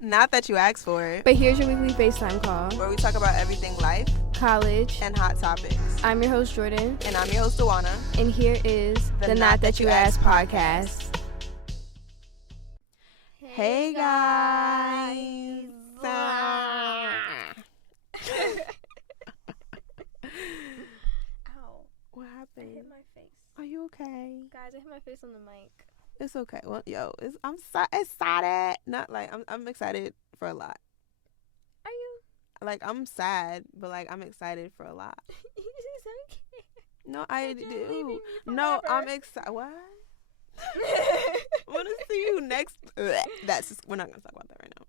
Not that you asked for it. But here's your weekly FaceTime call. Where we talk about everything life, college, and hot topics. I'm your host, Jordan. And I'm your host, Dawana. And here is the Not That You Asked podcast. Hey, guys. Ow. What I happened? hit my face. Are you okay? Guys, I hit my face on the mic. It's okay. Well, I'm excited. Not like I'm excited for a lot. Are you? Like, I'm sad, but like I'm excited for a lot. You just okay. No, I You're leaving me do. No, forever. I'm excited. What? I want to see you next. That's just, we're not gonna talk about that right now.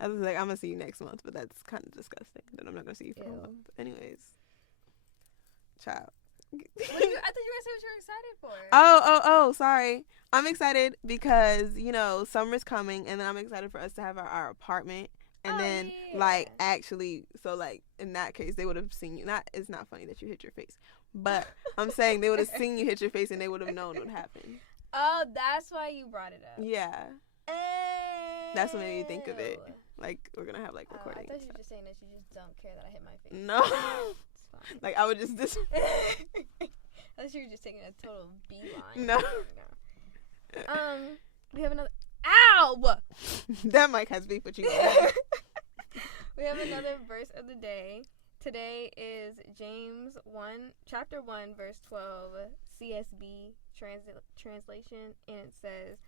I was like, I'm gonna see you next month, but that's kind of disgusting. That I'm not gonna see you for a Ew. month. Anyways, child. I thought you were gonna say what you were excited for. Oh, sorry. I'm excited because, summer's coming, and then I'm excited for us to have our apartment. And then, yeah. actually, so, in that case, they would have seen you. It's not funny that you hit your face. But I'm saying they would have seen you hit your face, and they would have known what happened. Oh, that's why you brought it up. Yeah. That's what made me think of it. Like, we're going to have, recording. I thought you were just saying that you just don't care that I hit my face. No. It's fine. I would just... I thought you were just taking a total beeline. No. We have another. Ow! That mic has beef with you. We have another verse of the day. Today is James 1, chapter 1, verse 12, CSB translation, and it says,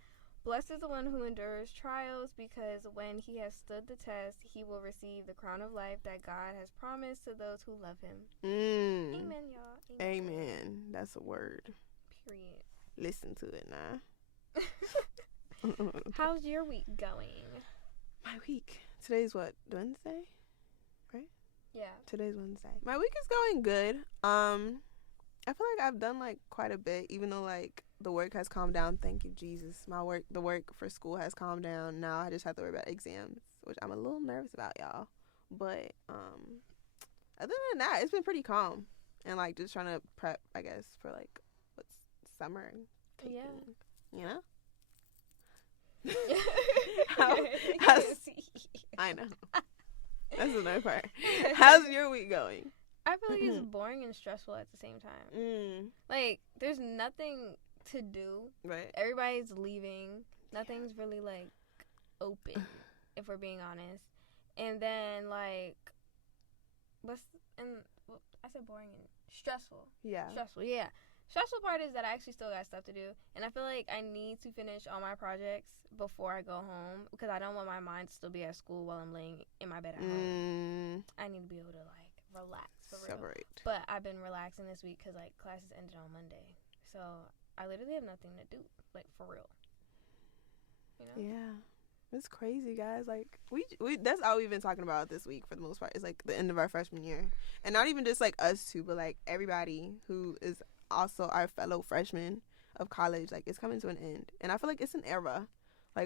"Blessed is the one who endures trials, because when he has stood the test, he will receive the crown of life that God has promised to those who love him." Amen, y'all. Amen. That's a word. Period. Listen to it now. How's your week going? My week. Today's what? Wednesday? Right? Yeah. Today's Wednesday. My week is going good. I feel like I've done quite a bit, even though the work has calmed down. Thank you, Jesus. The work for school has calmed down. Now I just have to worry about exams, which I'm a little nervous about, y'all. But other than that, it's been pretty calm. And just trying to prep, I guess, for what's summer taking, you know? I know. That's another part. How's your week going? I feel like it's boring and stressful at the same time. There's nothing to do. Right. Everybody's leaving. Nothing's really open, if we're being honest. And then I said boring and stressful. Yeah. Stressful, yeah. Stressful part is that I actually still got stuff to do, and I feel like I need to finish all my projects before I go home, because I don't want my mind to still be at school while I'm laying in my bed at home. I need to be able to relax for real. Separate. But I've been relaxing this week because classes ended on Monday, so I literally have nothing to do, for real. You know? Yeah. It's crazy, guys. We that's all we've been talking about this week for the most part. Is the end of our freshman year, and not even just us two, but everybody who is also our fellow freshmen of college. It's coming to an end, and I feel like it's an era.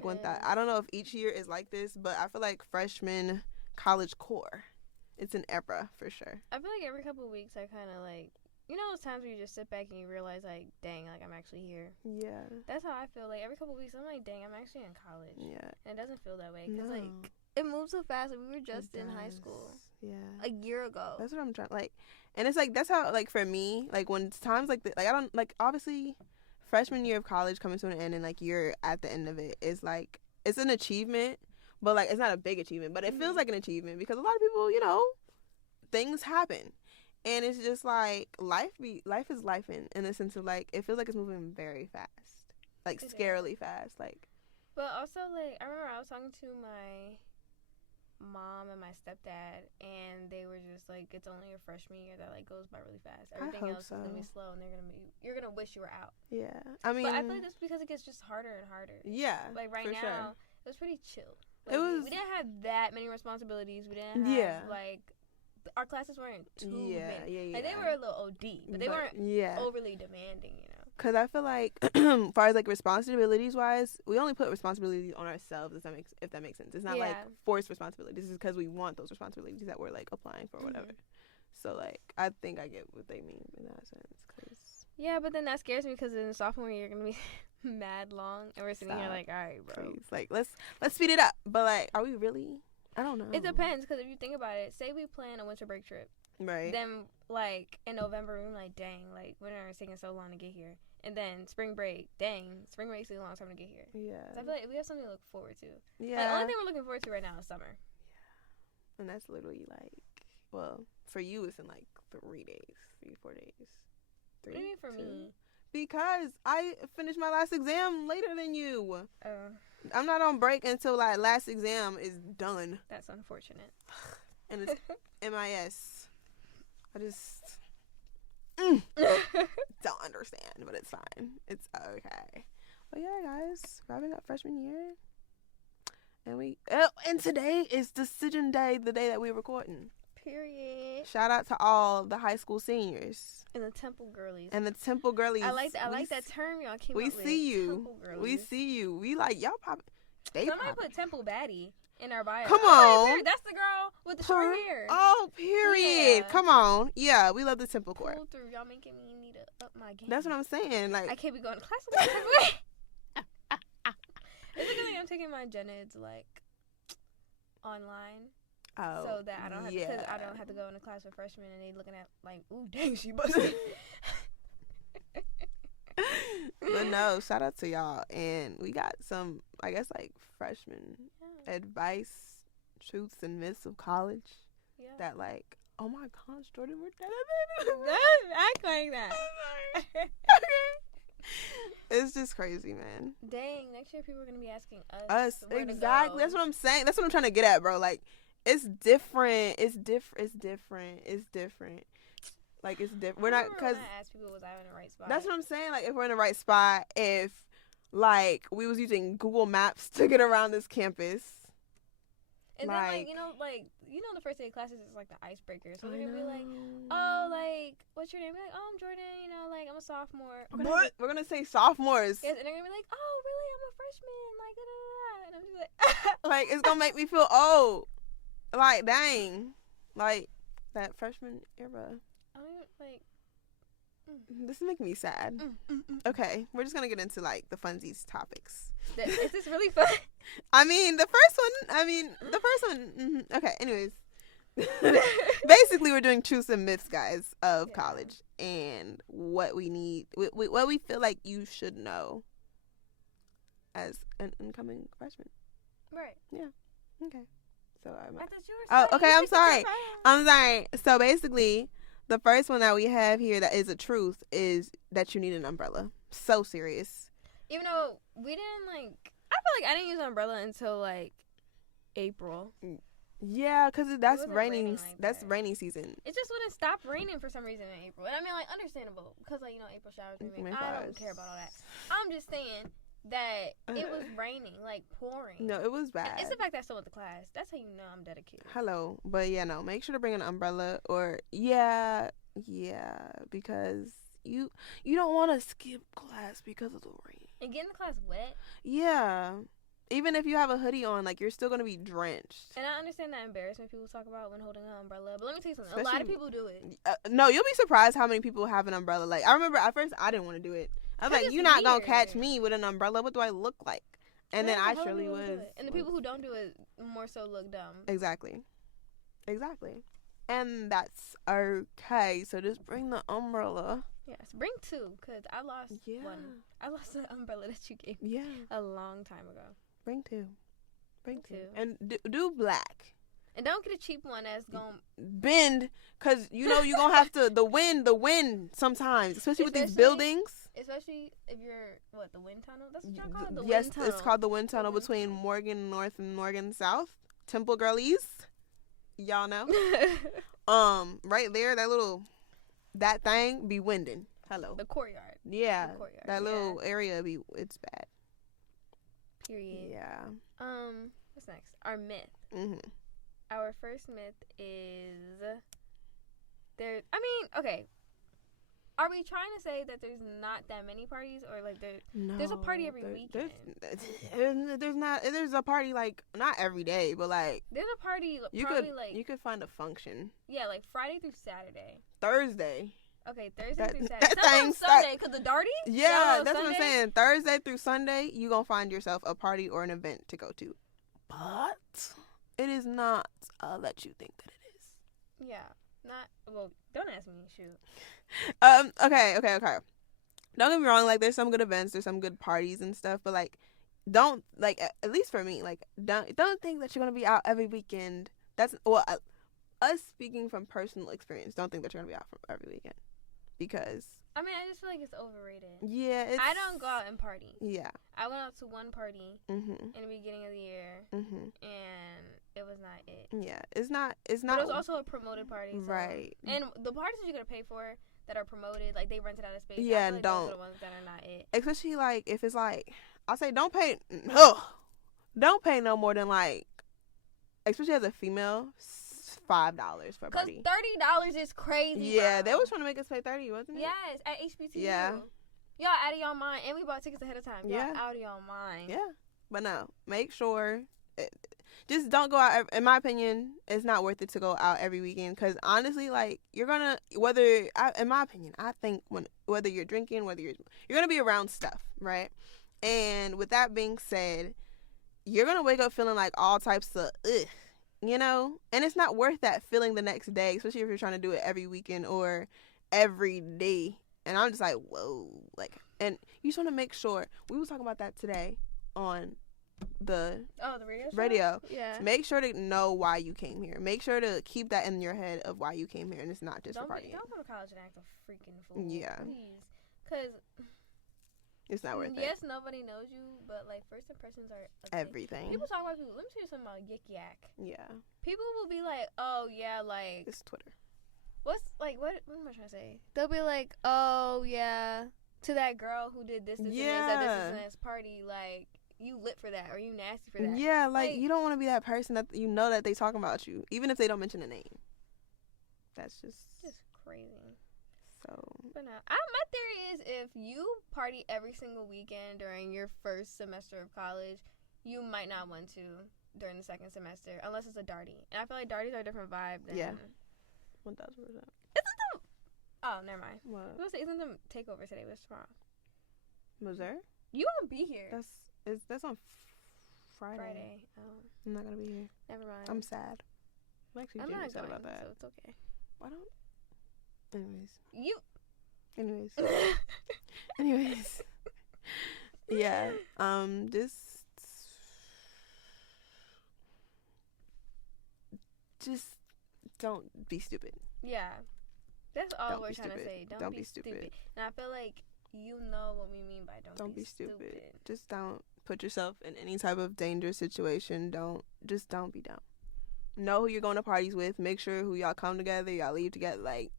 When that, I don't know if each year is like this, but I feel like freshman college core, it's an era for sure. I feel like every couple of weeks I kind of those times where you just sit back and you realize dang, I'm actually here. Yeah. That's how I feel. Every couple of weeks I'm dang, I'm actually in college. Yeah. And it doesn't feel that way because No. it moves so fast. We were just in high school. Yeah. A year ago. That's what I'm trying and it's that's how for me when it's times I don't obviously freshman year of college coming to an end and you're at the end of it is it's an achievement, but it's not a big achievement, but it feels like an achievement because a lot of people, things happen. And it's just life is life in the sense of it feels like it's moving very fast. Scarily fast. But also I remember I was talking to my mom and my stepdad, and they were just it's only your freshman year that goes by really fast. Everything else is gonna be slow, and you're gonna wish you were out. Yeah, I mean, but I feel like that's because it gets just harder and harder. Yeah, right now, sure. It was pretty chill. It was. We didn't have that many responsibilities. We didn't have our classes weren't too many. Yeah. They were a little OD, but they weren't overly demanding. Because I feel as far as responsibilities wise, we only put responsibilities on ourselves, if that makes sense. It's not forced responsibilities. This is because we want those responsibilities that we're applying for, whatever. So I think I get what they mean in that sense. 'Cause Yeah, but then that scares me because in sophomore year you're gonna be mad long, and we're sitting here Stop. like, all right, bro. Please. Like, let's speed it up. But like, are we really? I don't know. It depends, because if you think about it, say we plan a winter break trip, Right. then like in November we're like, dang, like winter is taking so long to get here, and then spring break, dang, spring break takes a long time to get here. Yeah. So I feel like we have something to look forward to. Yeah. Like, the only thing we're looking forward to right now is summer. And that's literally like, well, for you it's in like 3 days, 4 days. What do you mean for 2? me? Because I finished my last exam later than you. Oh, I'm not on break until like last exam is done. that's unfortunate. And it's MIS. I just don't understand, but it's fine. It's okay. But yeah, guys, wrapping up freshman year. And today is decision day, the day that we're recording. Period. Shout out to all the high school seniors And the Temple girlies. and the Temple girlies. I like that term y'all came We up with. see you. Temple girlies. We see you. We like y'all pop. They Somebody pop. put Temple Baddie in our bio. Come Oh, on. that's the girl with the short hair. Oh, period. Yeah. Come on. Yeah, we love the Temple Court. Pull through. Y'all making me need to up my game. That's what I'm saying. Like, I can't be going to class with my Temple. It's a good thing I'm taking my gen eds like online. oh, So that I don't have yeah. because I don't have to go into class with freshmen and they looking at like, ooh, dang, she busted. But no, shout out to y'all. And we got some, I guess, like freshman advice, truths and myths of college Yeah. that, like, oh my gosh, Jordan, we're dead. Act like that. It's just crazy, man. Dang, next year people are gonna be asking Us, where to exactly. go. That's what I'm saying. That's what I'm trying to get at, bro. Like, it's different. It's different. It's different. It's different. Like, it's different. We're not, because I asked people was I in the right spot. that's what I'm saying. Like, if we're in the right spot, if, like, we was using Google Maps to get around this campus. And then like, the first day of classes is like the icebreaker. So they're gonna be like, oh, like, what's your name? Be like, oh, I'm Jordan. Like, I'm a sophomore. We're gonna say sophomores. Yes, and they're gonna be like, oh, really? I'm a freshman. Like, da da da. And I'm just like, Like, it's gonna make me feel old. Like, dang. Like, that freshman era. I don't even, like. This is making me sad. Okay, we're just gonna get into, like, the funsies topics. Is this really fun? I mean, the first one, okay, anyways. Basically, we're doing truths and myths, guys, of college and what we need, what we feel like you should know as an incoming freshman. Right. Okay. So I thought you were Oh, saying- okay, you I'm picked the sorry. first I'm sorry. So basically, the first one that we have here that is a truth is that you need an umbrella. So serious. Even though we didn't like, I feel like I didn't use an umbrella until like April. Yeah, because that's wasn't raining. raining like That's that. rainy season. It just wouldn't stop raining for some reason in April. And I mean, like, understandable because, like, April showers. I don't care about all that. I'm just saying that it was raining, like pouring. No, it was bad. And it's the fact that I still went to class. That's how you know I'm dedicated. Hello, but yeah, no. Make sure to bring an umbrella, or yeah, because you don't want to skip class because of the rain. And getting the class wet. Yeah, even if you have a hoodie on, like, you're still gonna be drenched. And I understand that embarrassment people talk about when holding an umbrella, but let me tell you something. A lot of Especially- people do it. No, you'll be surprised how many people have an umbrella. Like, I remember at first I didn't want to do it. I was That like, is you're not gonna weird. catch me with an umbrella. What do I look like? And then There's a I hell of surely people who do was. it. And the people who don't do it more so look dumb. Exactly. And that's okay. So just bring the umbrella. Yes, bring two, because I lost Yeah. one. I lost the umbrella that you gave me Yeah. a long time ago. Bring two. Bring two. And do black. And don't get a cheap one that's going to... Bend, because you know you're going to have to, the wind sometimes, especially with these Especially- buildings. Especially if you're, the wind tunnel? That's what y'all call it? The Yes, wind tunnel. it's called the wind tunnel wind between tunnel. Morgan North and Morgan South. Temple girlies. Y'all know. Right there, that thing be winding. Hello. The courtyard. Yeah. The courtyard. That little area it's bad. Period. Yeah. What's next? Our myth. Mhm. Our first myth is there. I mean, okay. Are we trying to say that there's not that many parties, or like there's a party every weekend? There's a party, like, not every day, but like There's a party you probably could like you could find a function yeah, like Friday through Saturday. Thursday. Okay, Thursday That- through that Saturday. Some thing on start- Sunday, because the Darty? Yeah, on that's what I'm Sunday? saying. Thursday through Sunday, you gonna find yourself a party or an event to go to, but it is not that you think that it is. Yeah. Not, well, don't ask me. Shoot. Okay. Don't get me wrong. Like, there's some good events, there's some good parties and stuff, but like, don't like at least for me, like, don't think that you're gonna be out every weekend. That's us speaking from personal experience. Don't think that you're gonna be out from every weekend because I mean, I just feel like it's overrated. yeah, I don't go out and party. Yeah. I went out to one party Mhm. in the beginning of the year, Mhm. and it was not it. Yeah. It's not. But it was also a promoted party. So, right. And the parties that you're going to pay for that are promoted, like, they rented out a space. Yeah, I feel like don't. those are the ones that are not it. Especially like if it's like I say, don't pay no more than like, especially as a female, $5 for a Because party. $30 is crazy. Yeah, bro. they was trying to make us pay 30, wasn't it? Yes, at HBTU. Yeah. Y'all out of y'all mind. And we bought tickets ahead of time. Y'all Yeah. out of y'all mind. Yeah, but no, make sure. Just don't go out. In my opinion, it's not worth it to go out every weekend because honestly, like you're gonna in my opinion, I think whether you're drinking, whether you're gonna be around stuff, right? And with that being said, you're gonna wake up feeling like all types of ugh, you know, and it's not worth that feeling the next day, especially if you're trying to do it every weekend or every day. And I'm just like, whoa, like, and you just want to make sure. We was talking about that today on the radio show? radio. Yeah. Make sure to know why you came here. Make sure to keep that in your head of why you came here, and it's not just for partying. Don't go to college and act a freaking fool. Yeah. Please. Because, It's not worth it. yes, nobody knows you, but, like, first impressions are a thing. Everything. People talk about people. Let me tell you something about Yik Yak. Yeah, People will be like, oh, yeah, like, it's Twitter. what am I trying to say? They'll be like, oh, yeah, to that girl who did this at this party, like, you lit for that, or you nasty for that. Yeah, like you don't want to be that person that you know that they talking about you, even if they don't mention a name. That's just crazy. So. But no, my theory is if you party every single weekend during your first semester of college, you might not want to during the second semester unless it's a Darty. And I feel like Darties are a different vibe than 1000%. Oh, never mind. What? I was gonna say, isn't the takeover today? What's tomorrow? Missouri? You won't be here. That's on Friday. Oh, I'm not gonna be here. never mind. I'm sad. I'm actually I'm genuinely not sad going, about that. so it's okay. Why don't? Anyways. Yeah. Just don't be stupid. Yeah. That's all Don't we're be trying to stupid. say. Don't be stupid. And I feel like you know what we mean by Don't be stupid. Just don't put yourself in any type of dangerous situation. Don't be dumb. Know who you're going to parties with. Make sure who y'all come together, y'all leave together. Like,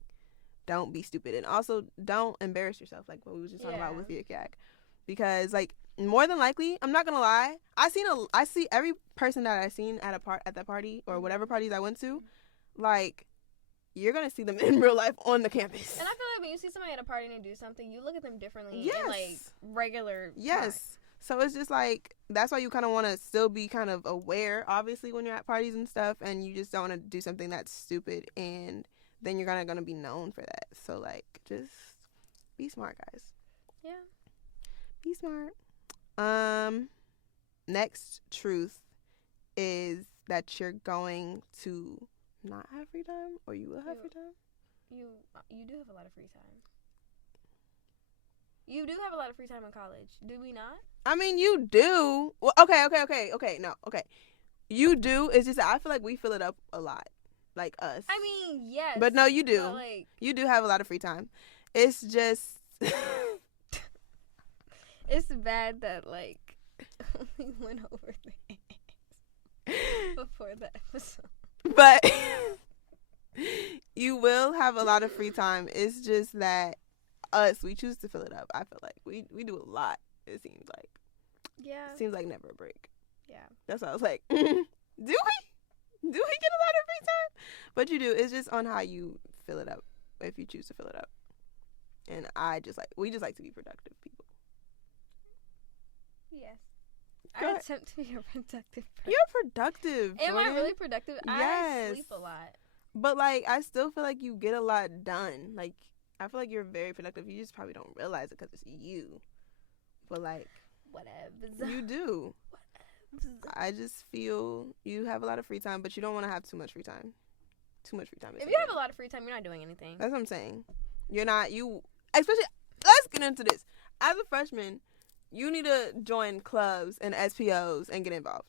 don't be stupid. And also, don't embarrass yourself, like what we was just talking about with Yik Yak. Because, like, more than likely, I'm not gonna lie, I see every person that I seen at that party or whatever parties I went to, like, you're gonna see them in real life on the campus. And I feel like when you see somebody at a party and they do something, you look at them differently Yes. in, like, regular Yes. times. So it's just like, that's why you kind of want to still be kind of aware, obviously, when you're at parties and stuff, and you just don't want to do something that's stupid, and then you're going to be known for that. So, like, just be smart, guys. Yeah. Be smart. Next truth is that you're going to not have free time, or you will have free time. You do have a lot of free time. You do have a lot of free time in college. Do we not? I mean, you do. Well, okay. No, okay. You do. It's just I feel like we fill it up a lot, like us. I mean, yes. But no, you do. But, like, you do have a lot of free time. It's just it's bad that, like, we went over things before the episode. But you will have a lot of free time. It's just that we choose to fill it up. I feel like we do a lot. It seems like. Yeah. Seems like never a break. Yeah. That's why I was like, do we get a lot of free time? But you do. It's just on how you fill it up. If you choose to fill it up. And we just like to be productive people. Yes. Go I ahead. attempt to be a productive person. You're productive. Am I Jordan. really productive? Yes. I sleep a lot. But like, I still feel like you get a lot done. Like, I feel like you're very productive. You just probably don't realize it because it's you. But, like, Whatever. you do. I just feel you have a lot of free time, but you don't want to have too much free time. Too much free time. If you have a lot of free time, you're not doing anything. That's what I'm saying. You're not, especially, let's get into this. As a freshman, you need to join clubs and SPOs and get involved.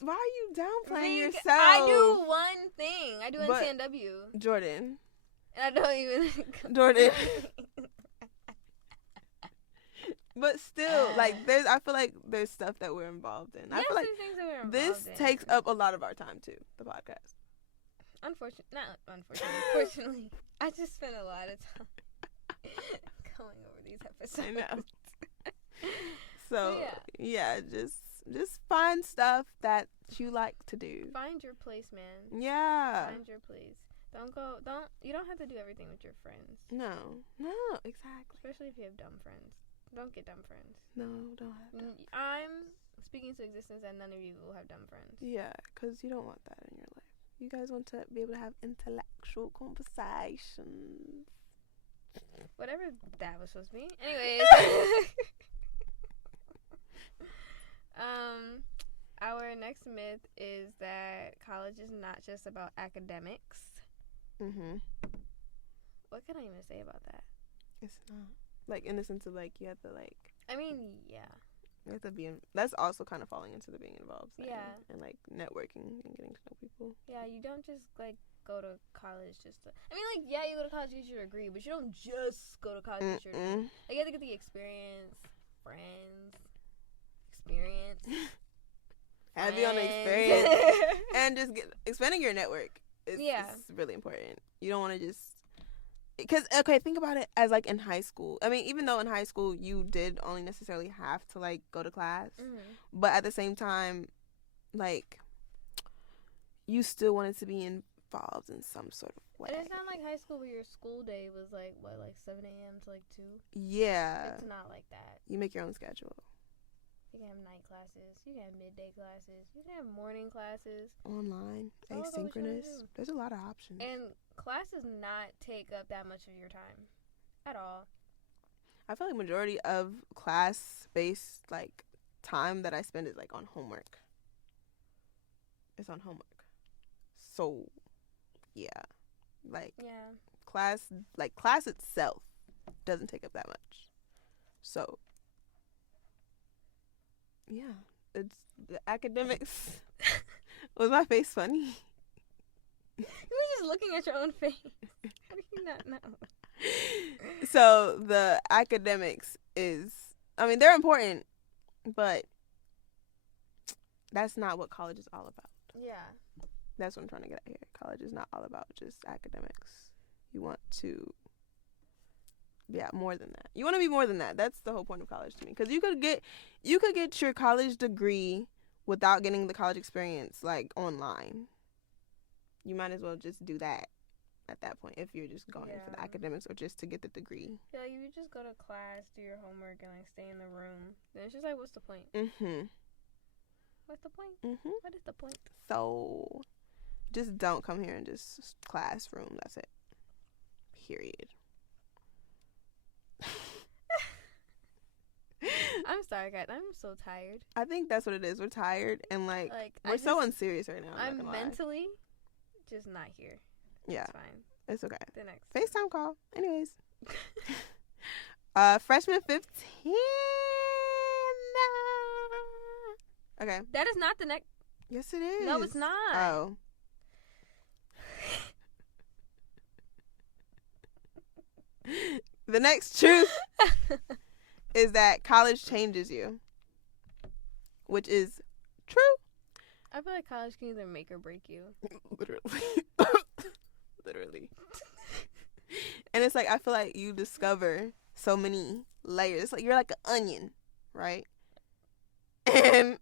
Why are you downplaying yourself? I do one thing. I do NCNW. Jordan. And I don't even. Jordan. But still, like, I feel like there's stuff that we're involved in. I feel like things that we're involved this in. takes up a lot of our time too, the podcast. Unfortunately, I just spent a lot of time going over these episodes. I know. So yeah, just find stuff that you like to do. Find your place, man. Yeah. Find your place. You don't have to do everything with your friends. No, exactly. Especially if you have dumb friends. Don't get dumb friends. No, don't have dumb friends. I'm speaking to existence that none of you will have dumb friends. Yeah, because you don't want that in your life. You guys want to be able to have intellectual conversations. Whatever that was supposed to be. Anyways. Our next myth is that college is not just about academics. Mm-hmm. What can I even say about that? It's not. Like, in the sense of, like, you have to, like... I mean, yeah. You have to be... That's also kind of falling into the being involved. Yeah. And, like, networking and getting to know people. Yeah, you don't just, like, go to college just to... I mean, like, yeah, you go to college to get your degree, but you don't just go to college to get your degree. Like, you have to get the experience, friends, experience. Heavy on the experience. And just expanding your network is really important. You don't want to just... Because, okay, think about it as, like, in high school. I mean, even though in high school you did only necessarily have to, like, go to class. Mm-hmm. But at the same time, like, you still wanted to be involved in some sort of way. And it's not like high school where your school day was, like, what, like 7 a.m. to, like, 2? Yeah. It's not like that. You make your own schedule. You can have night classes. You can have midday classes. You can have morning classes. Online. Asynchronous. There's a lot of options. And classes not take up that much of your time. At all. I feel like majority of class-based, like, time that I spend is, like, on homework. It's on homework. So, yeah. Like, class itself doesn't take up that much. So... Yeah, it's the academics. Was my face funny? You were just looking at your own face. How do you not know? So the academics they're important, but that's not what college is all about. Yeah. That's what I'm trying to get at here. College is not all about just academics. You want to... Yeah, more than that. You want to be more than that. That's the whole point of college to me. Because you could get your college degree without getting the college experience, like, online. You might as well just do that at that point if you're just going for the academics or just to get the degree. Yeah, like, if you just go to class, do your homework, and, like, stay in the room, then it's just like, what's the point? Mm-hmm. What's the point? Mm-hmm. What is the point? So, just don't come here and just classroom. That's it. Period. I'm sorry, guys. I'm so tired. I think that's what it is. We're tired and like we're so unserious right now. I'm mentally just not here. Yeah, it's fine. It's okay. The next FaceTime call. Anyways, freshman 15. Okay. That is not the next. Yes, it is. No, it's not. Oh. The next truth is that college changes you, which is true. I feel like college can either make or break you. Literally. And it's like, I feel like you discover so many layers. It's like you're like an onion, right? And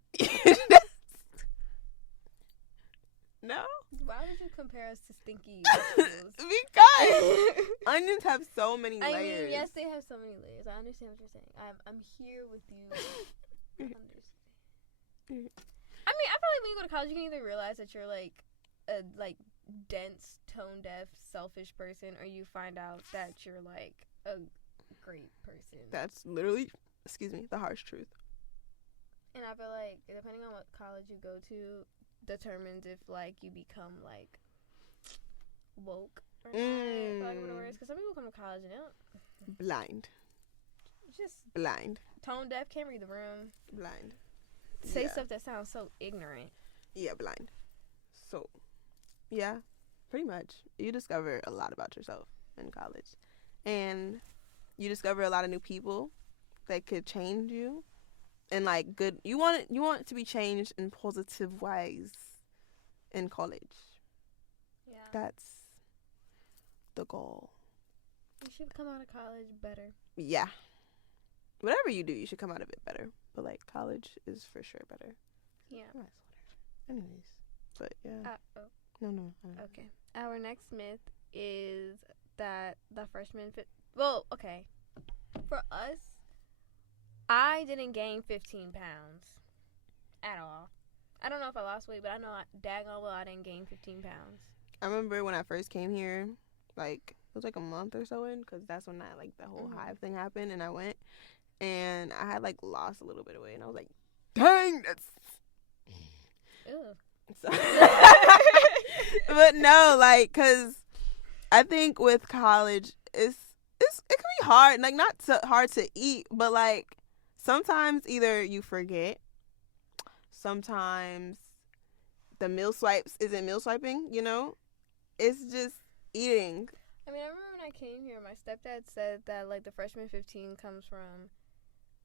no? Why would you compare us to stinky Because onions have so many layers. I mean, yes, they have so many layers. I understand what you're saying. I'm here with you. I mean, I feel like when you go to college, you can either realize that you're like dense, tone deaf, selfish person, or you find out that you're like a great person. That's literally, the harsh truth. And I feel like depending on what college you go to determines if like you become like woke or not, for lack of better words. Because some people come to college and they don't. Blind. Tone deaf, can't read the room. Blind. Say stuff that sounds so ignorant. Yeah, blind. So, yeah, pretty much. You discover a lot about yourself in college. And you discover a lot of new people that could change you. And like good, you want it to be changed in positive ways in college. Yeah. That's the goal. You should come out of college better. Yeah. Whatever you do, you should come out of it better. But like college is for sure better. Yeah. Anyways, but yeah. No. Okay. Our next myth is that the freshman well, okay. For us, I didn't gain 15 pounds at all. I don't know if I lost weight, but I know daggone well I didn't gain 15 pounds. I remember when I first came here, like it was like a month or so in, because that's when the whole hive thing happened, and I went, and I had like lost a little bit of weight, and I was like, dang, that's. So, but no, like, cause I think with college, it can be hard, like not so hard to eat, but like sometimes either you forget, sometimes the meal swipes isn't meal swiping, you know, it's just eating. I mean, I remember when I came here, my stepdad said that like the freshman 15 comes from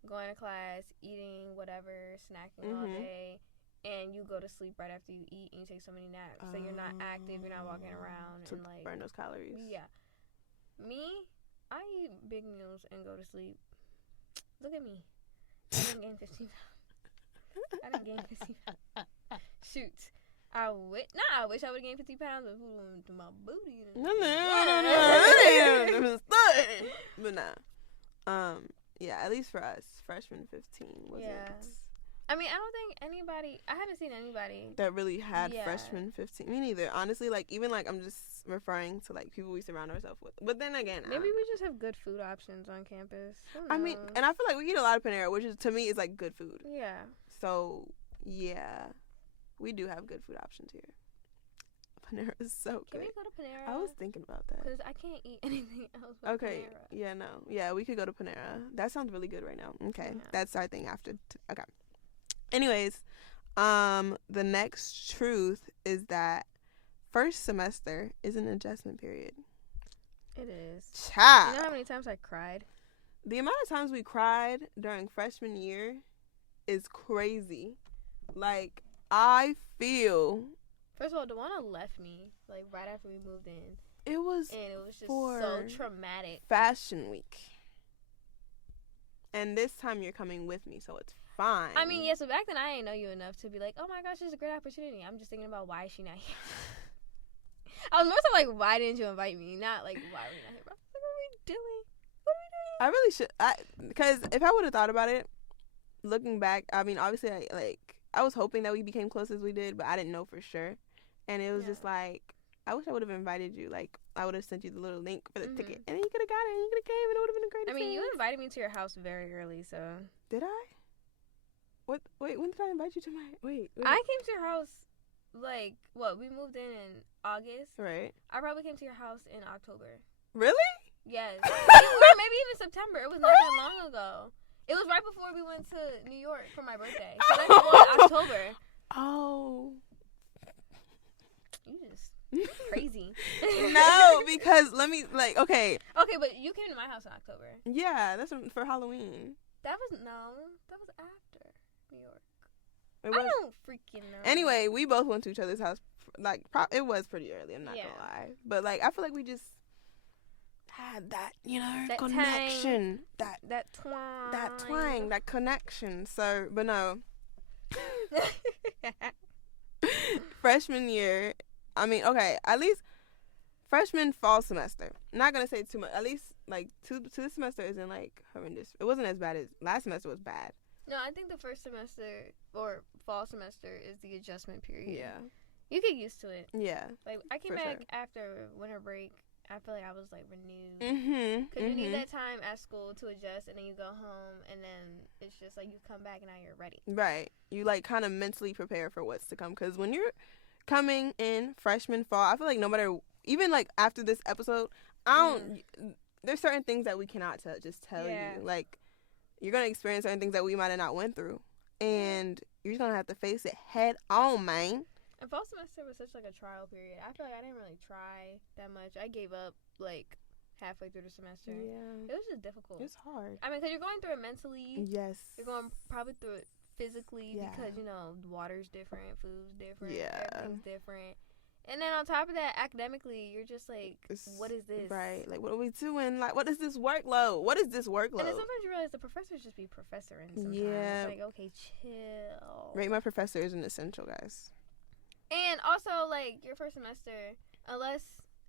going to class, eating whatever, snacking all day. And you go to sleep right after you eat, and you take so many naps, so you're not active, you're not walking around, to and like burn those calories. Yeah, me, I eat big meals and go to sleep. Look at me, I didn't gain 15 pounds. I didn't gain 15 pounds. Shoot, I wish I would have gained 50 pounds, but food went to my booty. But nah. Yeah, at least for us, freshman 15 wasn't. Yeah. I mean, I don't think I haven't seen anybody that really had freshman 15. Me neither. Honestly, like, even, like, I'm just referring to, like, people we surround ourselves with. But then again, maybe we just have good food options on campus. I mean, and I feel like we eat a lot of Panera, which is, to me, is, like, good food. Yeah. So, yeah, we do have good food options here. Panera is so good. Can we go to Panera? I was thinking about that. Because I can't eat anything else but Okay. Panera. Yeah, no. Yeah, we could go to Panera. That sounds really good right now. Okay. Yeah. That's our thing after. Okay. Anyways, the next truth is that first semester is an adjustment period. It is. Child. You know how many times I cried? The amount of times we cried during freshman year is crazy. Like, I feel... First of all, Dewana left me, like, right after we moved in. It was just so traumatic. Fashion Week. And this time you're coming with me, so it's fine. I mean, yeah, so back then I didn't know you enough to be like, oh my gosh, this is a great opportunity. I'm just thinking about why is she not here. I was more so like, why didn't you invite me? Not like, why are we not here? Bro, like, what are we doing? I really should. Because if I would have thought about it, looking back, I mean, obviously, I was hoping that we became close as we did, but I didn't know for sure. And it was just like, I wish I would have invited you. Like, I would have sent you the little link for the ticket, and then you could have got it, and you could have came, and it would have been a great experience. I mean, you invited me to your house very early, so. Did I? What? Wait, when did I invite you to my? Wait. I came to your house, like, we moved in August. Right. I probably came to your house in October. Really? Yes. Or maybe even September. It was not that long ago. It was right before we went to New York for my birthday. So that's October. Oh. You just crazy. No, because okay. Okay, but you came to my house in October. Yeah, that's for Halloween. That was after New York. I don't freaking know. Anyway, we both went to each other's house. Like, it was pretty early. I'm not gonna lie, but like, I feel like we just had that, that connection, that twang, that connection. So, but no. Freshman year, I mean, okay, at least freshman fall semester. Not gonna say too much. At least like two semester isn't like horrendous. It wasn't as bad as last semester was bad. No, I think the first semester or fall semester is the adjustment period. Yeah. You get used to it. Yeah. Like, I came For back sure. after winter break. I feel like I was, like, renewed. Mhm. Because you need that time at school to adjust, and then you go home, and then it's just, like, you come back, and now you're ready. Right. You, like, kind of mentally prepare for what's to come. Because when you're coming in freshman fall, I feel like no matter, even, like, after this episode, I don't, there's certain things that we cannot just tell you. Like, you're going to experience certain things that we might have not went through. And you're just going to have to face it head on, man. And fall semester was such, like, a trial period. I feel like I didn't really try that much. I gave up, like, halfway through the semester. Yeah. It was just difficult. It's hard. I mean, because you're going through it mentally. Yes. You're going probably through it physically Yeah. because, you know, water's different, food's different, Yeah. everything's different. And then on top of that, academically, you're just like, what is this? Right. Like, what are we doing? Like, what is this workload? What is this workload? And then sometimes you realize the professors just be professoring sometimes. Yeah. It's like, okay, chill. Rate my professor is an essential, guys. And also, like, your first semester, unless,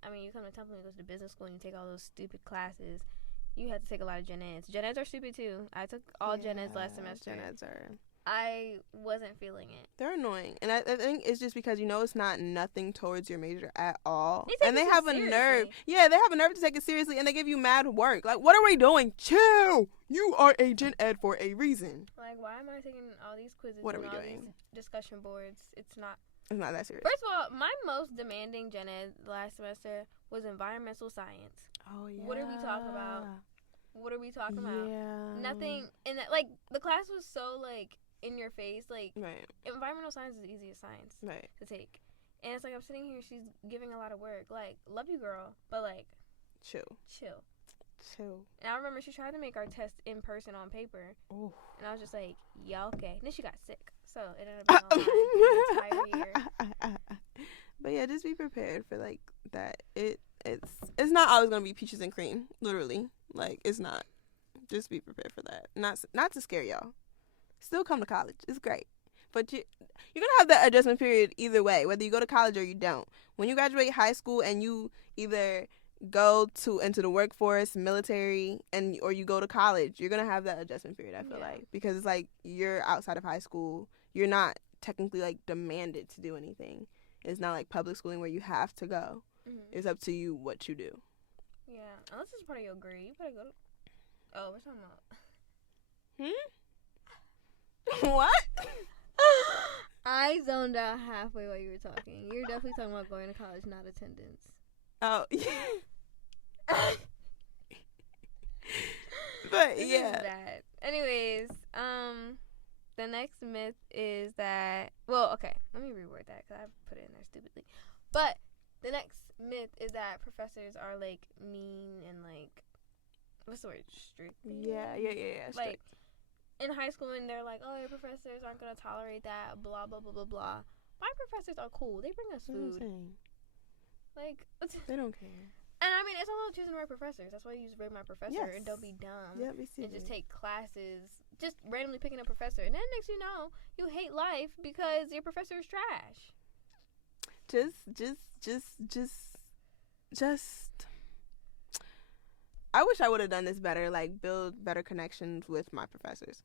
I mean, you come to Temple and you go to the business school and you take all those stupid classes, you have to take a lot of gen eds. Gen eds are stupid, too. I took all gen eds last semester. Gen eds are... I wasn't feeling it. They're annoying. And I think it's just because, you know, it's not nothing towards your major at all. They and they take it have a seriously. nerve. Yeah, they have a nerve to take it seriously, and they give you mad work. Like, what are we doing? Chill! You are a gen ed for a reason. Like, why am I taking all these quizzes What are and we all doing? these discussion boards? It's not that serious. First of all, my most demanding gen ed last semester was environmental science. Oh, yeah. What are we talking about? What are we talking about? Yeah. Nothing. And that, like, the class was so, like, in your face. Like, Right. environmental science is the easiest science Right. to take. And it's like, I'm sitting here, she's giving a lot of work. Like, love you, girl, but, like, Chill. chill. And I remember she tried to make our test in person on paper. Ooh. And I was just like, yeah, okay. And then she got sick. So it ended up being online the entire year. But yeah, just be prepared for, like, that. It's not always gonna be peaches and cream, literally. Like, it's not. Just be prepared for that. Not to scare y'all. Still come to college. It's great. But you're gonna have that adjustment period either way, whether you go to college or you don't. When you graduate high school and you either go into the workforce, military, or you go to college, you're gonna have that adjustment period, I feel like. Because it's like you're outside of high school. You're not technically, like, demanded to do anything. It's not like public schooling where you have to go. Mm-hmm. It's up to you what you do. Yeah, unless it's part of your grade, you better go to... Oh, we're talking about... What? I zoned out halfway while you were talking. You're definitely talking about going to college, not attendance. Oh, yeah. But, This yeah. is bad. Anyways, the next myth is that... Well, okay, let me reword that because I put it in there stupidly. But the next myth is that professors are, like, mean and, like... What's the word? Strict? Yeah. Like, in high school, and they're like, oh, your professors aren't going to tolerate that, blah, blah, blah, blah, blah. My professors are cool. They bring us food. Like, They don't care. and I mean, it's all about choosing the right professors. That's why you just rate my professor and don't be dumb. Yeah, be And just serious. take classes, just randomly picking a professor. And then next you know, you hate life because your professor is trash. Just. I wish I would have done this better, like, build better connections with my professors,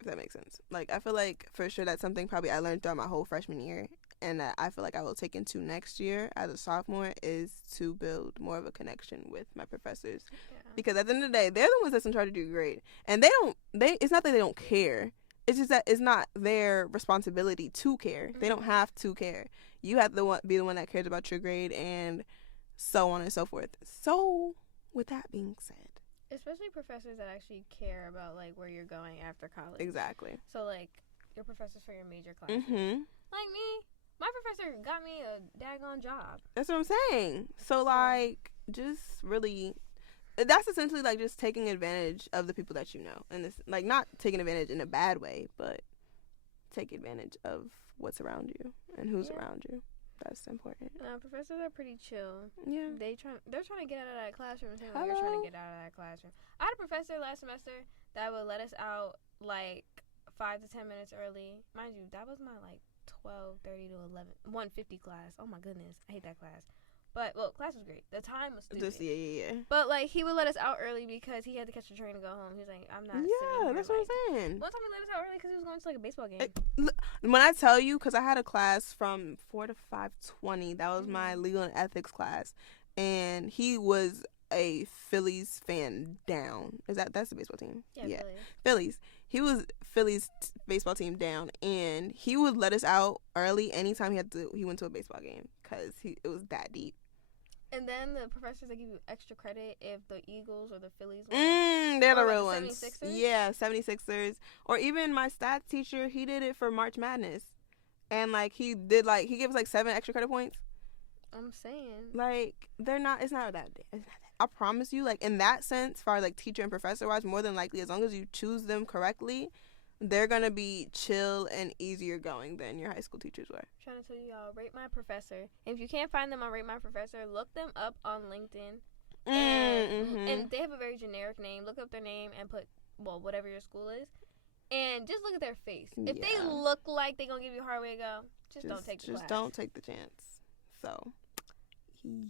if that makes sense. Like, I feel like, for sure, that's something probably I learned throughout my whole freshman year, and that I feel like I will take into next year as a sophomore, is to build more of a connection with my professors. Yeah. Because at the end of the day, they're the ones that's in charge of your grade. And it's not that they don't care. It's just that it's not their responsibility to care. They don't have to care. You have to be the one that cares about your grade, and so on and so forth. So, with that being said. Especially professors that actually care about, like, where you're going after college. Exactly. So, like, your professors for your major classes. Mm-hmm. Like me, my professor got me a daggone job. That's what I'm saying. So, like, just really... That's essentially, like, just taking advantage of the people that you know. And it's, like, not taking advantage in a bad way, but take advantage of what's around you and who's around you. That's important. Professors are pretty chill. Yeah. They're trying to get out of that classroom. Same way you're trying to get out of that classroom. I had a professor last semester that would let us out, like, 5 to 10 minutes early. Mind you, that was my, like, 12:30 to 1:50 class. Oh, my goodness. I hate that class. But, well, class was great. The time was stupid. Yeah. But, like, he would let us out early because he had to catch the train to go home. He was like, I'm not sitting here, that's like, what I'm saying. One time he let us out early because he was going to, like, a baseball game. When I tell you, because I had a class from 4 to 5:20. That was my legal and ethics class. And he was a Phillies fan down. That's the baseball team? Yeah. Phillies. He was Phillies baseball team down, and he would let us out early anytime he went to a baseball game because it was that deep. And then the professors, they give you extra credit if the Eagles or the Phillies win. They're the Or, real like, ones. 76ers? Yeah, 76ers. Or even my stats teacher, he did it for March Madness. And, like, he gave us, like, 7 extra credit points. I'm saying. Like, it's not that. I promise you, like, in that sense, far like teacher and professor-wise, more than likely, as long as you choose them correctly, they're going to be chill and easier going than your high school teachers were. I'm trying to tell y'all, Rate My Professor. If you can't find them on Rate My Professor, look them up on LinkedIn. And they have a very generic name. Look up their name and put, whatever your school is. And just look at their face. If they look like they're going to give you a hard way to go, just don't take the class. Just don't take the chance. So,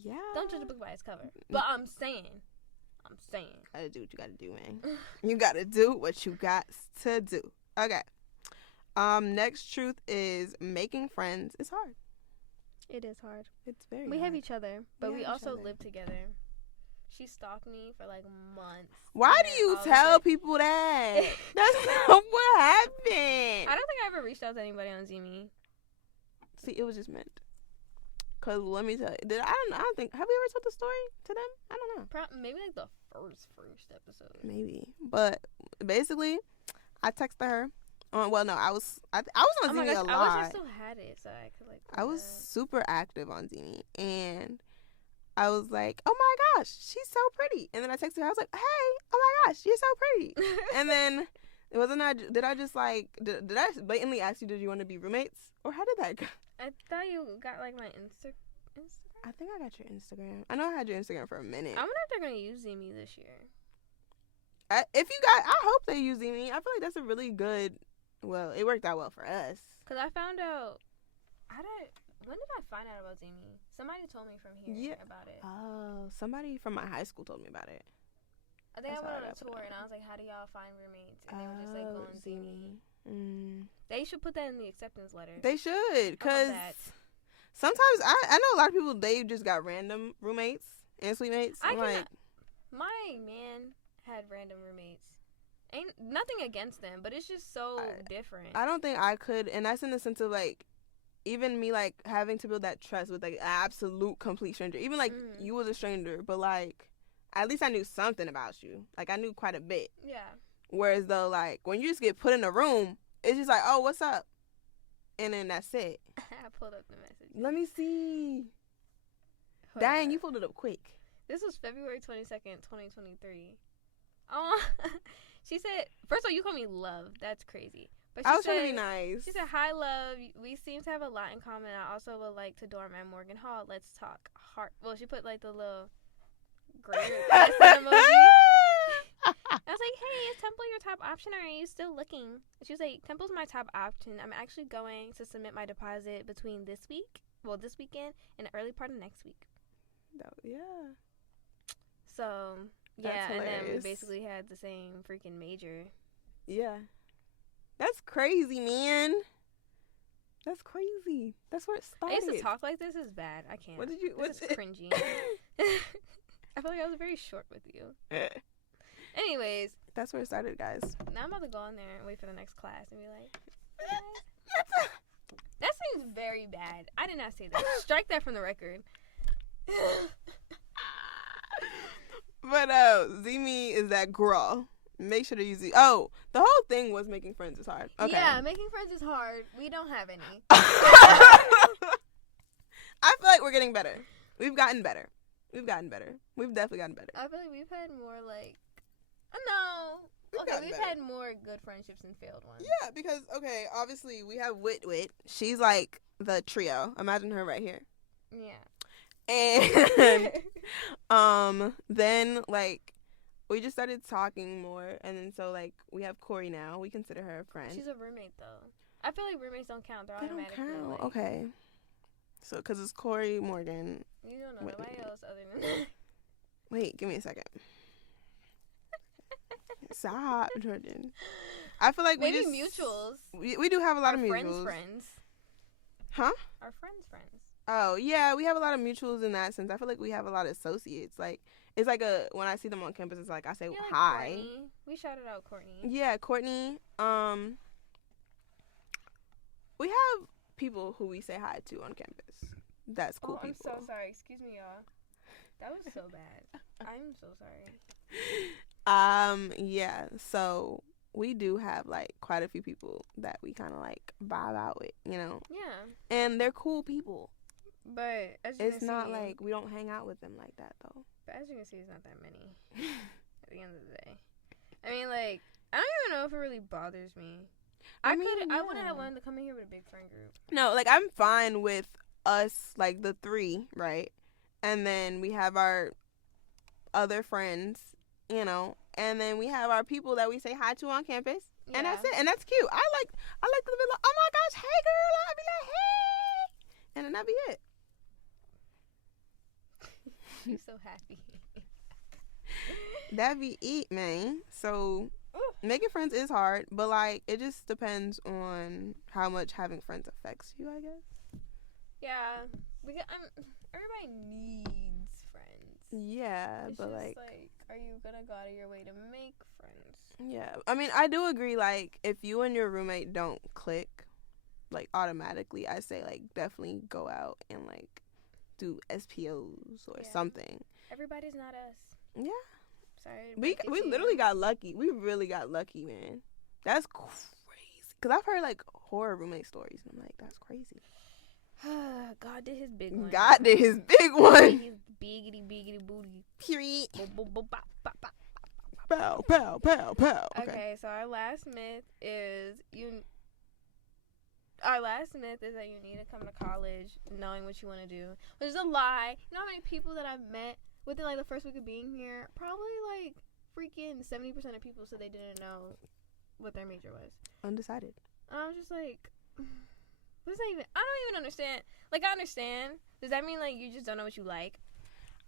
yeah. Don't judge a book by its cover. But I'm saying. Gotta do what you gotta do, man. You gotta do what you got to do. Okay. Next truth is making friends is hard. It is hard. It's very We hard. have each other, but we also live together. She stalked me for like months. Why do you tell people that? That's not what happened. I don't think I ever reached out to anybody on Zeme. See, it was just meant. Cause let me tell you, I don't think. Have we ever told the story to them? I don't know. Maybe like the first episode. Maybe, but basically, I texted her. I was on Zeme a lot. I wish I still had it so I could like. I was super active on Zeme, and I was like, "Oh my gosh, she's so pretty!" And then I texted her. I was like, "Hey, oh my gosh, you're so pretty!" And then it wasn't. Did I just like? Did I blatantly ask you? Did you want to be roommates, or how did that go? I thought you got like my Instagram. I think I got your Instagram. I know I had your Instagram for a minute. I wonder if they're gonna use Zeme this year. I hope they use Zeme. I feel like that's a really good. Well, it worked out well for us. Cause I found out. When did I find out about Zeme? Somebody told me from here about it. Oh, somebody from my high school told me about it. I think I went on a tour and I was like, "How do y'all find roommates?" And they were just like, "Go on Zeme." They should put that in the acceptance letter. They should, cause sometimes I know a lot of people, they just got random roommates and suite mates. My man had random roommates. Ain't nothing against them, but it's just so different. I don't think I could, and that's in the sense of like, even me like having to build that trust with like an absolute complete stranger. Even like you was a stranger, but like at least I knew something about you. Like I knew quite a bit. Yeah. Whereas though, like when you just get put in a room, it's just like, oh, what's up, and then that's it. I pulled up the message. Let me see. Dang, you pulled it up quick. This was February 22nd, 2023. Oh, she said, first of all, you call me Love. That's crazy. But I was trying to be nice. She said, "Hi, Love. We seem to have a lot in common. I also would like to dorm at Morgan Hall. Let's talk." Heart. Well, she put like the little greater emoji. I was like, "Hey, is Temple your top option, or are you still looking?" She was like, "Temple's my top option. I'm actually going to submit my deposit between this weekend, and the early part of next week." Yeah. So, yeah, and then we basically had the same freaking major. Yeah. That's crazy, man. That's crazy. That's where it started. I used to talk like this. Is bad. I can't. This is cringy. I feel like I was very short with you. Anyways. That's where it started, guys. Now I'm about to go in there and wait for the next class and be like, that seems very bad. I did not say that. Strike that from the record. But Zeme is that girl. Make sure to use it. Oh, the whole thing was making friends is hard. Okay. Yeah, making friends is hard. We don't have any. I feel like we're getting better. We've gotten better. We've definitely gotten better. I feel like we've had more like, we've had more good friendships than failed ones. Yeah, because obviously we have Wit. She's like the trio. Imagine her right here. Yeah. And then like we just started talking more, and then so like we have Corey now. We consider her a friend. She's a roommate though. I feel like roommates don't count. They're automatic. They don't count. Okay. So because it's Corey, Morgan, You don't know Wait. nobody else other than that. Wait, give me a second. Stop, Jordan. I feel like Maybe we just mutuals. We do have a lot Our of mutuals. friends. Huh? Our friends. Oh yeah, we have a lot of mutuals in that sense. I feel like we have a lot of associates. Like it's like when I see them on campus, it's like I say Yeah, like hi. Courtney. We shouted out Courtney. Yeah, Courtney. We have people who we say hi to on campus. That's cool I'm people. so sorry. Excuse me, y'all. That was so bad. I'm so sorry. Yeah. So we do have like quite a few people that we kind of like vibe out with, you know. Yeah. And they're cool people. But as you It's can not see, like we don't hang out with them like that though. But as you can see, it's not that many. At the end of the day, I mean, like, I don't even know if it really bothers me. I wouldn't have wanted to come in here with a big friend group. No, like I'm fine with us, like the three, right? And then we have our other friends, you know, and then we have our people that we say hi to on campus, and that's it. And that's cute. I like to be like, oh my gosh, hey girl, I'll be like, hey, and then that'd be it. You're so happy. That'd be it, man. So making friends is hard, but like it just depends on how much having friends affects you, I guess. Yeah, everybody needs friends. Yeah, It's but just like, are you gonna go out of your way to make friends? Yeah, I mean, I do agree. Like, if you and your roommate don't click, like automatically, I say like definitely go out and like do SPOs or something. Everybody's not us. Yeah. Sorry. We literally got lucky. We really got lucky, man. That's crazy. Cause I've heard like horror roommate stories, and I'm like, that's crazy. God did his big one. God did his big one. His biggity booty. Period. Bo, bo, bop, bop, bop. Pow, pow, pow, pow. Okay, so our last myth is that you need to come to college knowing what you want to do, which is a lie. You know how many people that I've met within like the first week of being here? Probably like freaking 70% of people said they didn't know what their major was. Undecided. And I was just like, I don't even understand. Like, I understand. Does that mean like you just don't know what you like?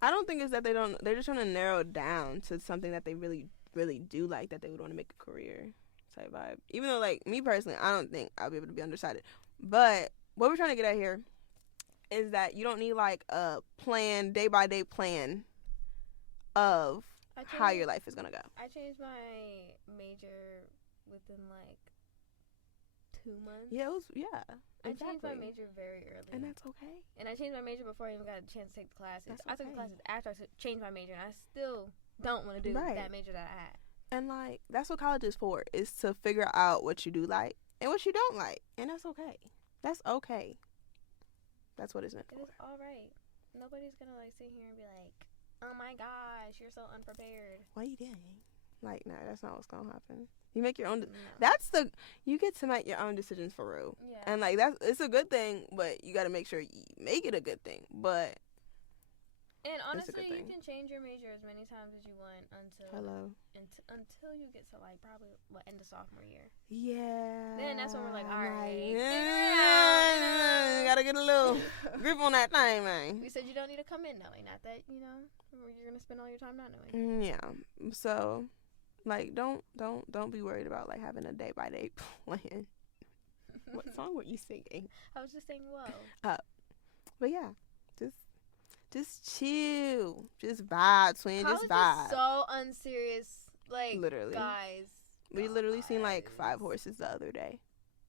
I don't think it's that they don't. They're just trying to narrow it down to something that they really, really do like, that they would want to make a career type vibe. Even though, like, me personally, I don't think I'll be able to be undecided. But what we're trying to get at here is that you don't need like a plan, day by day plan of how your life is gonna go. I changed my major within like 2 months. Yeah, exactly. I changed my major very early. And that's okay. And I changed my major before I even got a chance to take the classes. That's I took the okay. classes after I changed my major, and I still don't want to do that major that I had. And like, that's what college is for, is to figure out what you do like and what you don't like. And that's okay. That's okay. That's what it's meant for. It is all right. Nobody's gonna like sit here and be like, oh my gosh, you're so unprepared. What are you doing? Like, no, that's not what's gonna happen. You make your own. No. You get to make your own decisions for real. Yeah. And like it's a good thing, but you got to make sure you make it a good thing. But and honestly, you can change your major as many times as you want until you get to like probably end of sophomore year. Yeah. Then that's when we're like, all right, you gotta get a little grip on that thing, man. We said you don't need to come in knowing, not that you're gonna spend all your time not knowing. Yeah. So, like, don't be worried about like having a day by day plan. What song were you singing? I was just saying, whoa. But yeah, just chill, just vibe, twin, College just vibe. is so unserious, like, literally, guys. We literally seen like 5 horses the other day.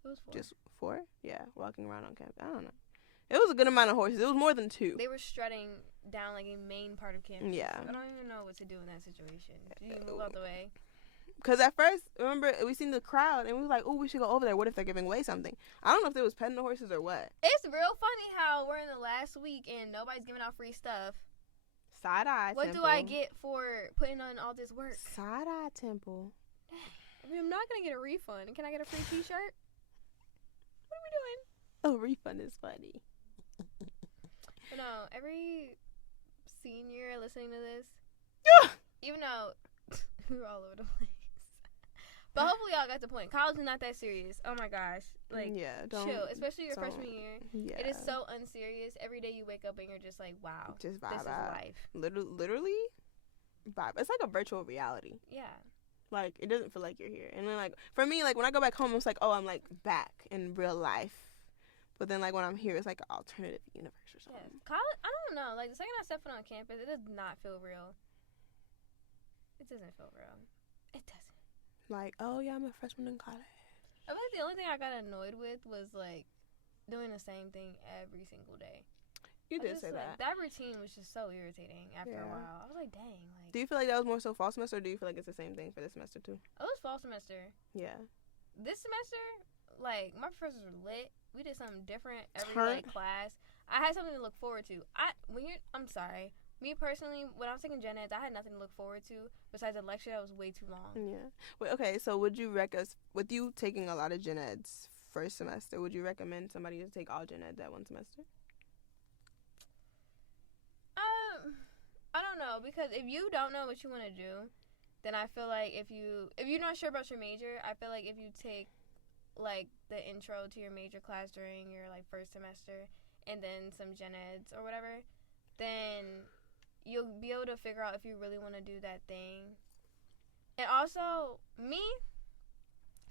It was 4. Just 4? Yeah, walking around on campus. I don't know. It was a good amount of horses. It was more than 2. They were strutting down like a main part of campus. Yeah. I don't even know what to do in that situation. Do you move out the way? Because at first, remember, we seen the crowd and we were like, oh, we should go over there. What if they're giving away something? I don't know if they was petting the horses or what. It's real funny how we're in the last week and nobody's giving out free stuff. Side-eye What Temple. do I get for putting on all this work? Side-eye Temple. I mean, I'm not going to get a refund. Can I get a free t-shirt? What are we doing? A refund is funny. But no, every senior listening to this, even though we were all over the place, But hopefully y'all got the point. College is not that serious. Oh my gosh. Like, yeah, chill. Especially your don't- freshman year. Yeah. It is so unserious. Every day you wake up and you're just like, wow, Just this vibe is out. life. Literally, vibe. It's like a virtual reality. Yeah. Like, it doesn't feel like you're here. And then, like, for me, like, when I go back home, it's like, oh, I'm, like, back in real life. But then, like, when I'm here, it's like an alternative universe or Yeah. something. College, I don't know. Like, the second I step foot on campus, it does not feel real. It doesn't feel real. It doesn't. Like, oh, yeah, I'm a freshman in college. I feel like the only thing I got annoyed with was, like, doing the same thing every single day. You I did just, say like, that. That routine was just so irritating after a Yeah. while. I was like, dang. Like, Do you feel like that was more so fall semester, or do you feel like it's the same thing for this semester, too? it was fall semester. Yeah. This semester, like, my professors were lit. We did something different every Turn- like class. I had something to look forward to. I'm sorry. Me personally, when I was taking gen eds, I had nothing to look forward to besides a lecture that was way too long. Yeah. Wait, okay, so would you with you taking a lot of gen eds first semester, would you recommend somebody to take all gen eds at one semester? I don't know, because if you don't know what you want to do, then I feel like if you're not sure about your major, I feel like if you take like the intro to your major class during your like first semester and then some gen eds or whatever, then you'll be able to figure out if you really want to do that thing. And also,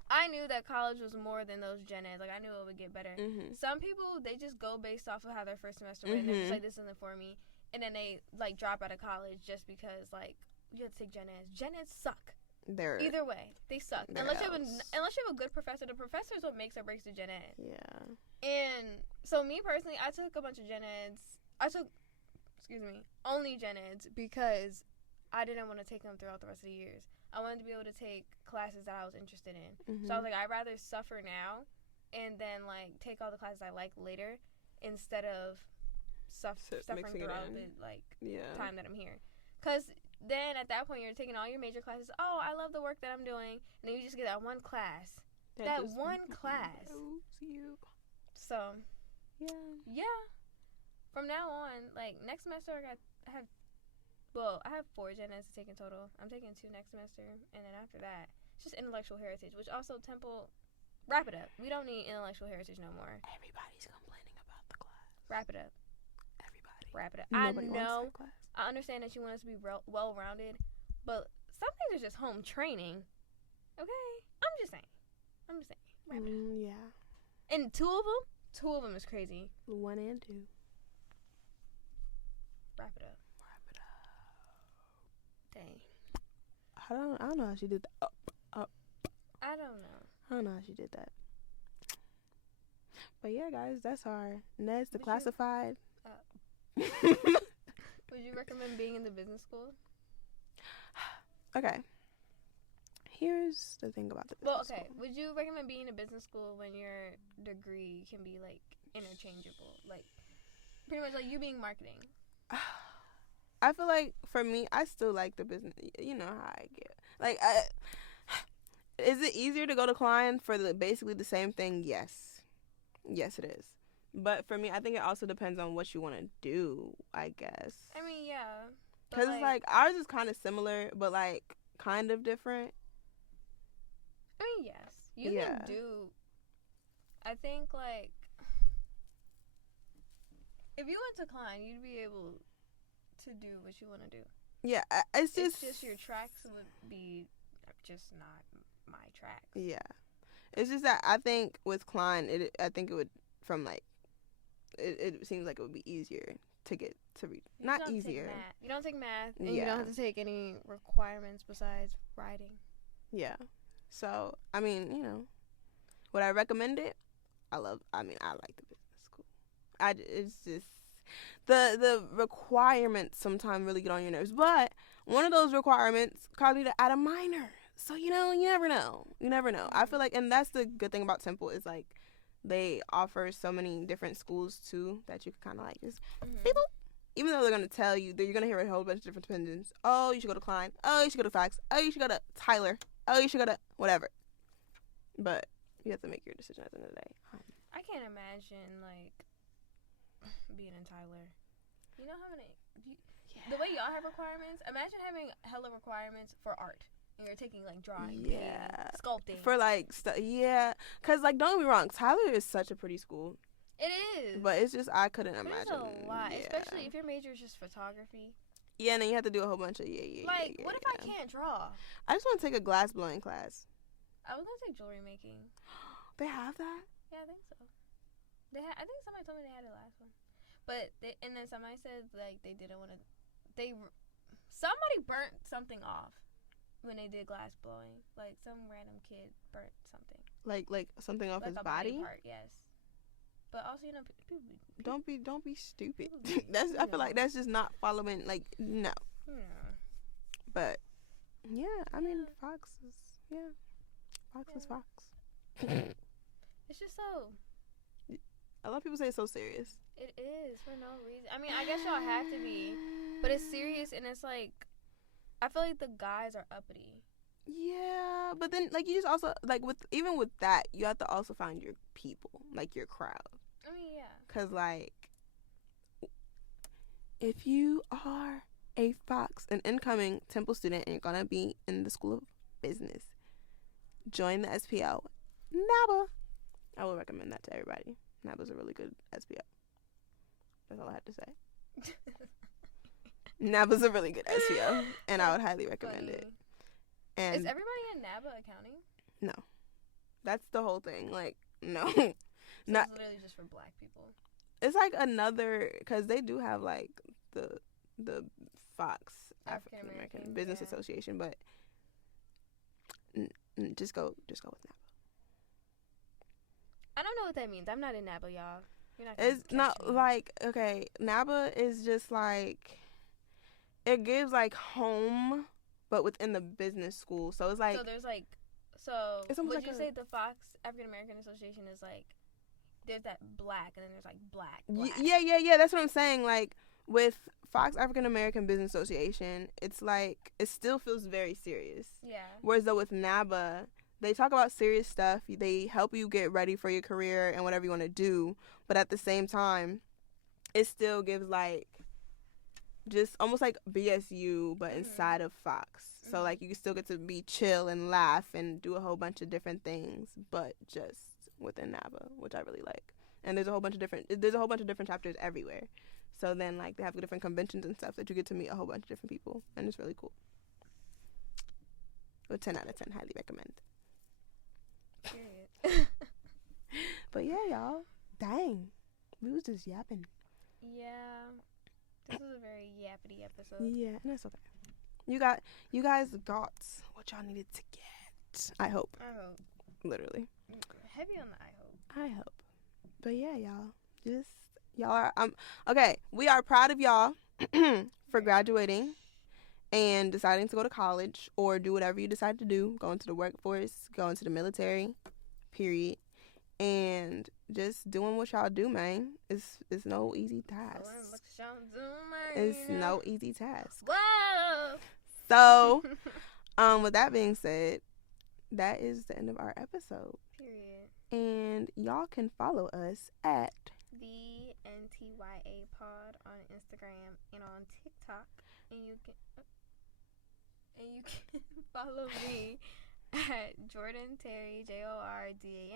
I knew that college was more than those gen eds. Like, I knew it would get better. Mm-hmm. Some people, they just go based off of how their first semester went, and they're just like, this isn't for me. And then they, like, drop out of college just because, like, you have to take gen eds. Gen eds suck. Either way, they suck. Unless you have a good professor. The professor is what makes or breaks the gen ed. Yeah. And so me personally, I took a bunch of gen eds. I took, only gen eds because I didn't want to take them throughout the rest of the years. I wanted to be able to take classes that I was interested in. Mm-hmm. So I was like, I'd rather suffer now and then, like, take all the classes I like later instead of suffering throughout the, like, time that I'm here. Because then at that point, you're taking all your major classes. Oh, I love the work that I'm doing. And then you just get that one class. That one class. You. So, yeah. From now on, like, next semester I have 4 gen eds to take in total. I'm taking 2 next semester, and then after that, it's just intellectual heritage, which also Temple, wrap it up. We don't need intellectual heritage no more. Everybody's complaining about the class. Wrap it up. Everybody. Wrap it up. Nobody I know. wants that class. I understand that you want us to be well-rounded, but some things are just home training. Okay? I'm just saying. Wrap it up. Yeah. And 2 of them is crazy. 1 and 2. Wrap it up. Dang. I don't know how she did that. I don't know. I don't know how she did that. But yeah, guys, that's our Ned's the Classified. Would you recommend being in the business school? Okay. Here's the thing about the business school. Would you recommend being in a business school when your degree can be, like, interchangeable? Like, pretty much like you being marketing. I feel like, for me, I still like the business. You know how I get. Like, is it easier to go to Klein for basically the same thing? Yes. Yes, it is. But for me, I think it also depends on what you want to do, I guess. I mean, yeah. Because it's like, ours is kind of similar, but, like, kind of different. I mean, yes. You can do, I think, like, if you went to Klein, you'd be able to do what you want to do. Yeah, it's just your tracks would be just not my tracks. Yeah. It's just that I think with Klein, I think it would, from, like, it seems like it would be easier to get to read. Not easier. You don't take math, and you don't have to take any requirements besides writing. Yeah. So, I mean, you know, would I recommend it? I like the business school. It's just, the requirements sometimes really get on your nerves. But one of those requirements caused me to add a minor. So, you know, you never know. I feel like, and that's the good thing about Temple is, like, they offer so many different schools, too, that you can kind of, like, just, even though they're going to tell you, that you're going to hear a whole bunch of different opinions. Oh, you should go to Klein. Oh, you should go to Fox. Oh, you should go to Tyler. Oh, you should go to whatever. But you have to make your decision at the end of the day. I can't imagine, like, being in Tyler. You know how many... The way y'all have requirements, imagine having hella requirements for art. And you're taking like drawing, Yeah. painting, sculpting. For like yeah, cause like don't get me wrong, Tyler is such a pretty school, It is. but it's just I couldn't But imagine. it's a lot, Yeah. especially if your major is just photography. Yeah, and then you have to do a whole bunch of Like, what if I can't draw? I just want to take a glass blowing class. I was gonna say jewelry making. They have that? Yeah, I think so. I think somebody told me they had it last one, but and then somebody said like they didn't want to. Somebody burnt something off when they did glass blowing. Like some random kid burnt something. Like something off Like his a body? part, yes. But also, people Don't be stupid. People be- I feel like that's just not following. Like no. Yeah. But yeah, I mean Yeah. Fox is Fox is Yeah. Fox. It's just so. A lot of people say it's so serious. It is for no reason. I mean, I guess y'all have to be, but it's serious and it's like, I feel like the guys are uppity. Yeah, but then like you just also like even with that you have to also find your people, like your crowd. I mean, yeah. Cause like if you are a Fox, an incoming Temple student, and you're gonna be in the School of Business, join the SPO. NABA. I will recommend that to everybody. NABA's a really good SPO. That's all I had to say. NABA's a really good SPO, and I would highly recommend it. And Is everybody in NABA accounting? no, that's the whole thing. Like no, So not. it's literally just for black people. It's like another, because they do have like the Fox African American Business yeah. Association, but just go with NABA. I don't know what that means. I'm not in NABA, y'all. You're not gonna It's catch not me. like, okay, NABA is just like, it gives like home, but within the business school. So it's like, So there's like, It's almost would like you say the Fox African American Association is like, there's that black and then there's like black. yeah. That's what I'm saying. Like with Fox African American Business Association, it's like, it still feels very serious. Yeah. Whereas though with NABA, they talk about serious stuff. They help you get ready for your career and whatever you want to do. But at the same time, it still gives like just almost like BSU, but inside of Fox. So like you can still get to be chill and laugh and do a whole bunch of different things, but just within NABA, which I really like. And there's a whole bunch of different chapters everywhere. So then like they have different conventions and stuff that you get to meet a whole bunch of different people, and it's really cool. With 10 out of 10, highly recommend. Period. But yeah, y'all. Dang. We was just yapping. Yeah. This was a very yappity episode. Yeah, and that's okay. You guys got what y'all needed to get. I hope. I hope. Literally. Heavy on the I hope. I hope. But yeah, y'all are okay, we are proud of y'all for graduating and deciding to go to college or do whatever you decide to do, go into the workforce, go into the military, period. And just doing what y'all do, man. It's no easy task. It's no easy task. Whoa. So, with that being said, that is the end of our episode. Period. And y'all can follow us at The NTYA Pod on Instagram and on TikTok, and you can follow me at Jordan Terry JordanTerrii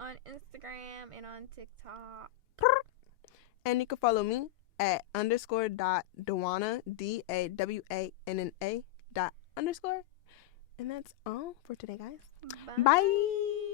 on Instagram and on TikTok. And you can follow me at _.Dawanna DAWANNA ._. And that's all for today, guys. Bye. Bye.